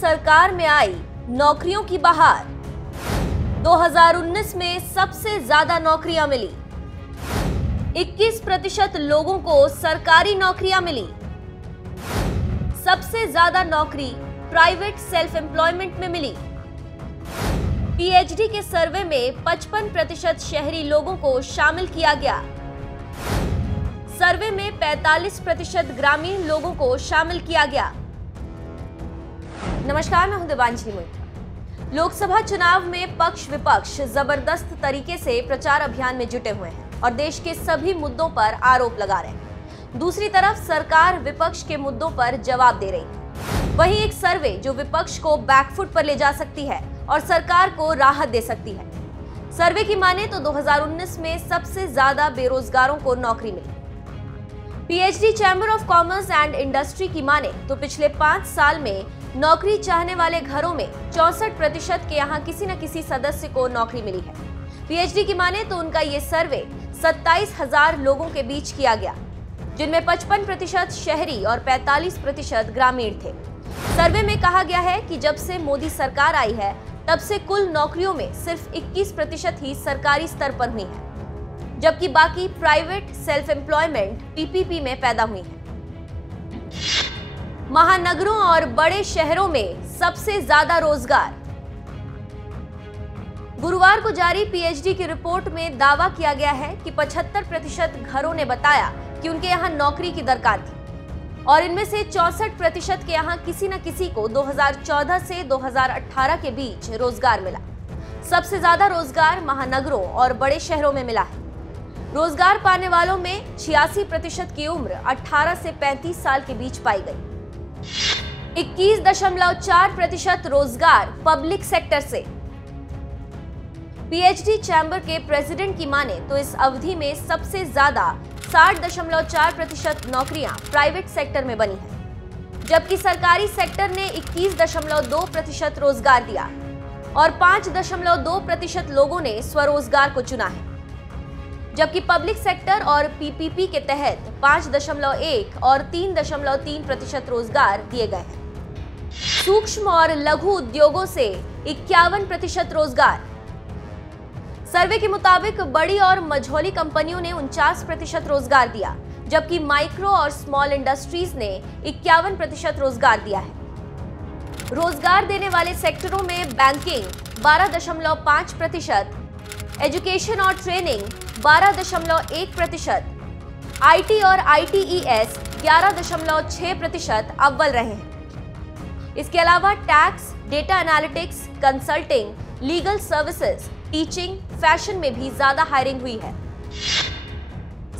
सरकार में आई नौकरियों की बहार। 2019 में सबसे ज्यादा नौकरियां मिली। 21% लोगों को सरकारी नौकरियां मिली। सबसे ज्यादा नौकरी प्राइवेट सेल्फ एम्प्लॉयमेंट में मिली। पीएचडी के सर्वे में 55% शहरी लोगों को शामिल किया गया। सर्वे में 45% ग्रामीण लोगों को शामिल किया गया। नमस्कार, मैं हूं देवांजलि मोहित। लोकसभा चुनाव में पक्ष विपक्ष जबरदस्त तरीके से प्रचार अभियान में जुटे हुए हैं और देश के सभी मुद्दों पर आरोप लगा रहे हैं। दूसरी तरफ सरकार विपक्ष के मुद्दों पर जवाब दे रही है। वहीं एक सर्वे जो विपक्ष को बैकफुट पर ले जा सकती है और सरकार को राहत दे सकती है। सर्वे की माने तो 2019 में सबसे ज्यादा बेरोजगारों को नौकरी मिली। PHD chamber of commerce and industry की माने तो पिछले 5 साल में नौकरी चाहने वाले घरों में 64% के यहाँ किसी न किसी सदस्य को नौकरी मिली है। पीएचडी की माने तो उनका ये सर्वे 27,000 लोगों के बीच किया गया, जिनमें 55% शहरी और 45% ग्रामीण थे। सर्वे में कहा गया है कि जब से मोदी सरकार आई है तब से कुल नौकरियों में सिर्फ 21% ही सरकारी स्तर पर हुई है, जबकि बाकी प्राइवेट सेल्फ एम्प्लॉयमेंट पीपीपी में पैदा हुई है। महानगरों और बड़े शहरों में सबसे ज्यादा रोजगार। गुरुवार को जारी पीएचडी की रिपोर्ट में दावा किया गया है कि 75% घरों ने बताया कि उनके यहाँ नौकरी की दरकार थी और इनमें से 64% के यहाँ किसी न किसी को 2014 से 2018 के बीच रोजगार मिला। सबसे ज्यादा रोजगार महानगरों और बड़े शहरों में मिला है। रोजगार पाने वालों में 86% की उम्र 18 से 35 साल के बीच पाई गई। 21.4% रोजगार पब्लिक सेक्टर से। पीएचडी चैम्बर के प्रेसिडेंट की माने तो इस अवधि में सबसे ज्यादा 60.4% नौकरियां प्राइवेट सेक्टर में बनी है, जबकि सरकारी सेक्टर ने 21.2% रोजगार दिया और 5.2% लोगों ने स्वरोजगार को चुना है, जबकि पब्लिक सेक्टर और पीपीपी के तहत 5.1 और 3.3% रोजगार दिए गए हैं। सूक्ष्म और लघु उद्योगों से 51% रोजगार। सर्वे के मुताबिक बड़ी और मझोली कंपनियों ने 49% रोजगार दिया, जबकि माइक्रो और स्मॉल इंडस्ट्रीज ने 51% रोजगार दिया है। रोजगार देने वाले सेक्टरों में बैंकिंग 12.5%, एजुकेशन और ट्रेनिंग 12.1%, आईटी और आईटीईएस 11.6% अव्वल रहे हैं। इसके अलावा tax, data analytics, consulting, legal services, teaching, fashion में भी ज्यादा हायरिंग हुई है।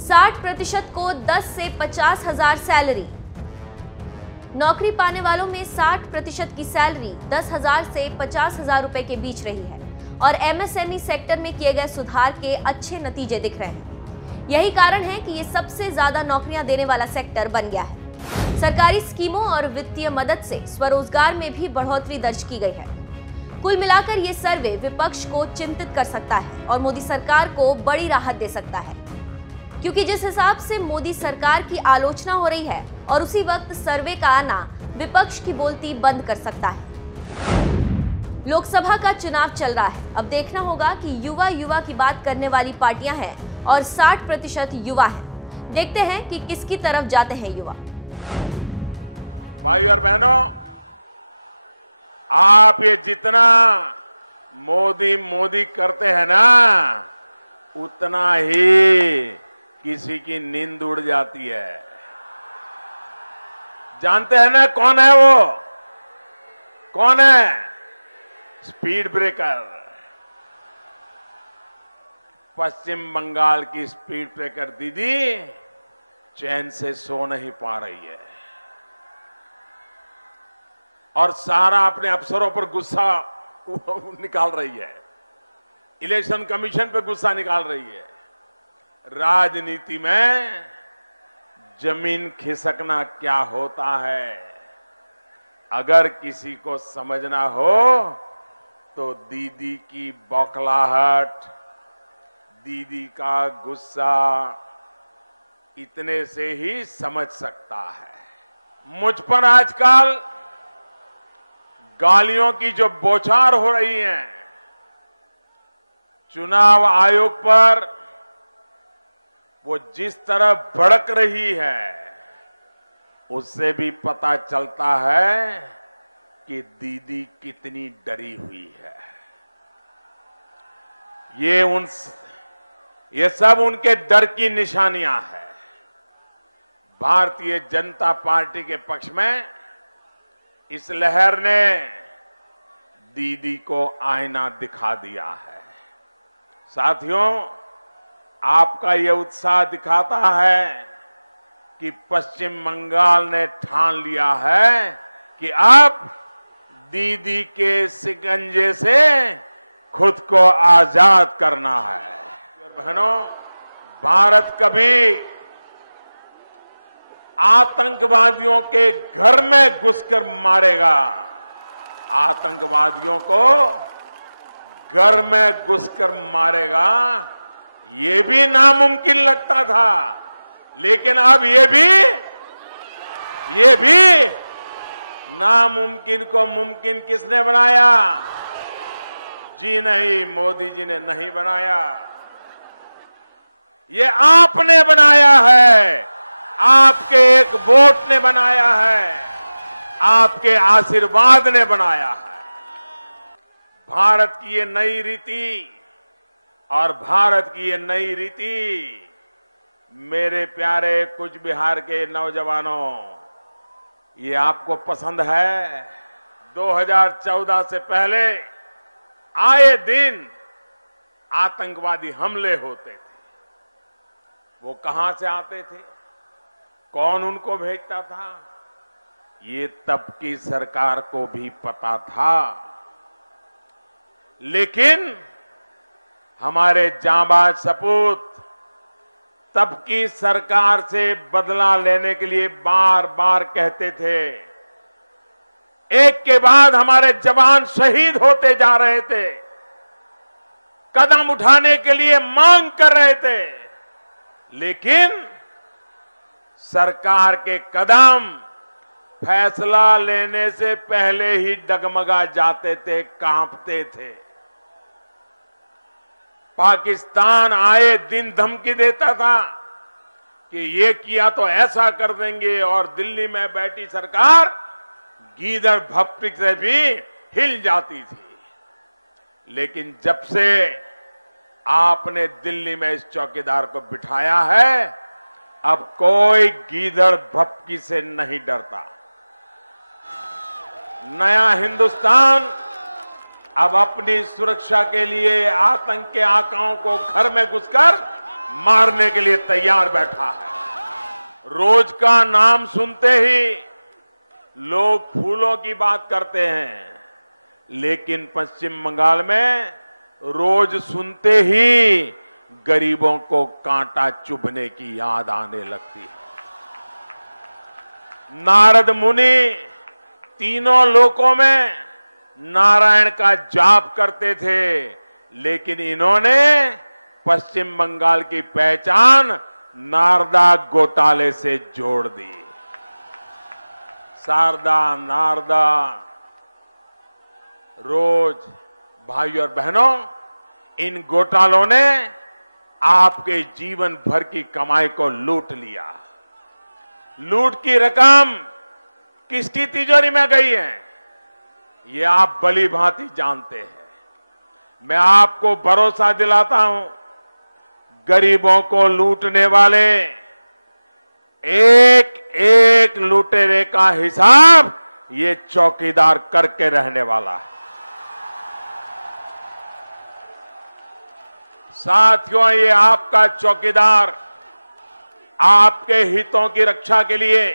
60% को 10 से 50 हजार सैलरी। नौकरी पाने वालों में 60% की सैलरी 10,000 से 50,000 रुपए के बीच रही है और एमएसएमई सेक्टर में किए गए सुधार के अच्छे नतीजे दिख रहे हैं। यही कारण है कि ये सबसे ज्यादा नौकरियां देने वाला सेक्टर बन गया है। सरकारी स्कीमों और वित्तीय मदद से स्वरोजगार में भी बढ़ोतरी दर्ज की गई है। कुल मिलाकर ये सर्वे विपक्ष को चिंतित कर सकता है और मोदी सरकार को बड़ी राहत दे सकता है, क्योंकि जिस हिसाब से मोदी सरकार की आलोचना हो रही है और उसी वक्त सर्वे का आना विपक्ष की बोलती बंद कर सकता है। लोकसभा का चुनाव चल रहा है। अब देखना होगा कि युवा की बात करने वाली पार्टियां हैं और 60% युवा हैं। देखते हैं कि किसकी तरफ जाते हैं युवा। भाई और बहनों, आप ये जितना मोदी मोदी करते हैं ना, उतना ही किसी की नींद उड़ जाती है। जानते हैं ना कौन है वो? कौन है? Speed breaker. पश्चिम बंगाल की स्पीड ब्रेकर दीदी चैन से सो नहीं पा रही है और सारा अपने अफसरों पर गुस्सा निकाल रही है। इलेक्शन कमीशन पे गुस्सा निकाल रही है। राजनीति में जमीन खिसकना क्या होता है, अगर किसी को समझना हो तो दीदी की बौखलाहट, दीदी का गुस्सा, इतने से ही समझ सकता है। मुझ पर आजकल गालियों की जो बौछार हो रही है चुनाव आयोग पर, वो जिस तरह भड़क रही है, उससे भी पता चलता है कि दीदी कितनी डरी हुई है। ये सब उनके डर की निशानियां हैं। भारतीय जनता पार्टी के पक्ष में इस लहर ने दीदी को आईना दिखा दिया है। साथियों, आपका ये उत्साह दिखाता है कि पश्चिम बंगाल ने ठान लिया है कि अब दीदी के शिकंजे से खुद को आजाद करना है। और बहनों, भारत कभी आतंकवादियों के घर में घुसकर मारेगा, आतंकवादियों को घर में घुसकर मारेगा, ये भी नामुमकिन लगता था। लेकिन अब ये भी नामुमकिन को मुमकिन किसने बनाया? जी नहीं, मोदी जी ने नहीं बनाया, ये आपने बनाया है। आपके एक वोट ने बनाया है, आपके आशीर्वाद ने बनाया है। भारत की ये नई रीति और भारत की ये नई रीति, मेरे प्यारे कुछ बिहार के नौजवानों, ये आपको पसंद है? 2014 से पहले आए दिन आतंकवादी हमले होते थे। वो कहां से आते थे? कौन उनको भेजता था? ये तब की सरकार को भी पता था। लेकिन हमारे जांबाज सपूत तब की सरकार से बदला लेने के लिए बार बार कहते थे। एक के बाद हमारे जवान शहीद होते जा रहे थे, कदम उठाने के लिए मांग कर रहे थे, लेकिन सरकार के कदम फैसला लेने से पहले ही डगमगा जाते थे, कांपते थे। पाकिस्तान आए दिन धमकी देता था कि ये किया तो ऐसा कर देंगे, और दिल्ली में बैठी सरकार गीदड़ भप्पी से भी हिल जाती थी। लेकिन जब से आपने दिल्ली में इस चौकीदार को बिठाया है, अब कोई गीदड़ भपकी से नहीं डरता। नया हिंदुस्तान अब अपनी सुरक्षा के लिए आतंक के आकाओं को घर में घुसकर मारने के लिए तैयार बैठा है। रोज का नाम सुनते ही लोग फूलों की बात करते हैं, लेकिन पश्चिम बंगाल में रोज सुनते ही गरीबों को कांटा चुभने की याद आने लगती है। नारद मुनि तीनों लोकों में नारायण का जाप करते थे, लेकिन इन्होंने पश्चिम बंगाल की पहचान नारदा घोटाले से जोड़ दी। शारदा, नारदा, रोज, भाई और बहनों, इन घोटालों ने आपके जीवन भर की कमाई को लूट लिया। लूट की रकम किसकी तिजोरी में गई है, ये आप भली भांति जानते हैं। मैं आपको भरोसा दिलाता हूं, गरीबों को लूटने वाले एक एक लुटेरे का हिसाब ये चौकीदार करके रहने वाला है। साथियों, ये आपका चौकीदार आपके हितों की रक्षा के लिए,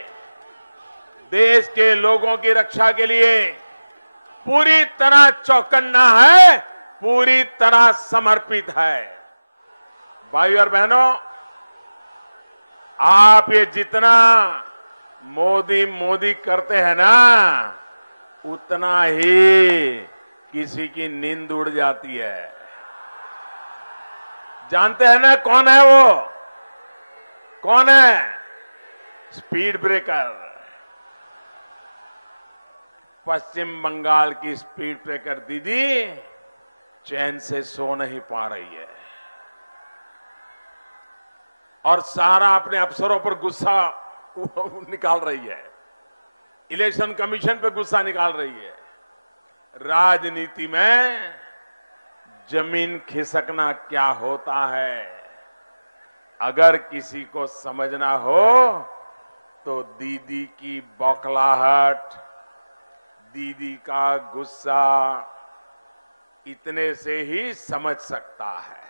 देश के लोगों की रक्षा के लिए पूरी तरह चौकन्ना है, पूरी तरह समर्पित है। भाई और बहनों, आप ये जितना मोदी मोदी करते हैं ना, उतना ही किसी की नींद उड़ जाती है। जानते हैं ना कौन है वो? कौन है? Speed breaker. पश्चिम बंगाल की स्पीड ब्रेकर दीदी चैन से सो नहीं पा रही है और सारा अपने अफसरों पर गुस्सा निकाल रही है, इलेक्शन कमीशन पे गुस्सा निकाल रही है। राजनीति में जमीन खिसकना क्या होता है, अगर किसी को समझना हो तो दीदी की बौखलाहट, दीदी का गुस्सा, इतने से ही समझ सकता है।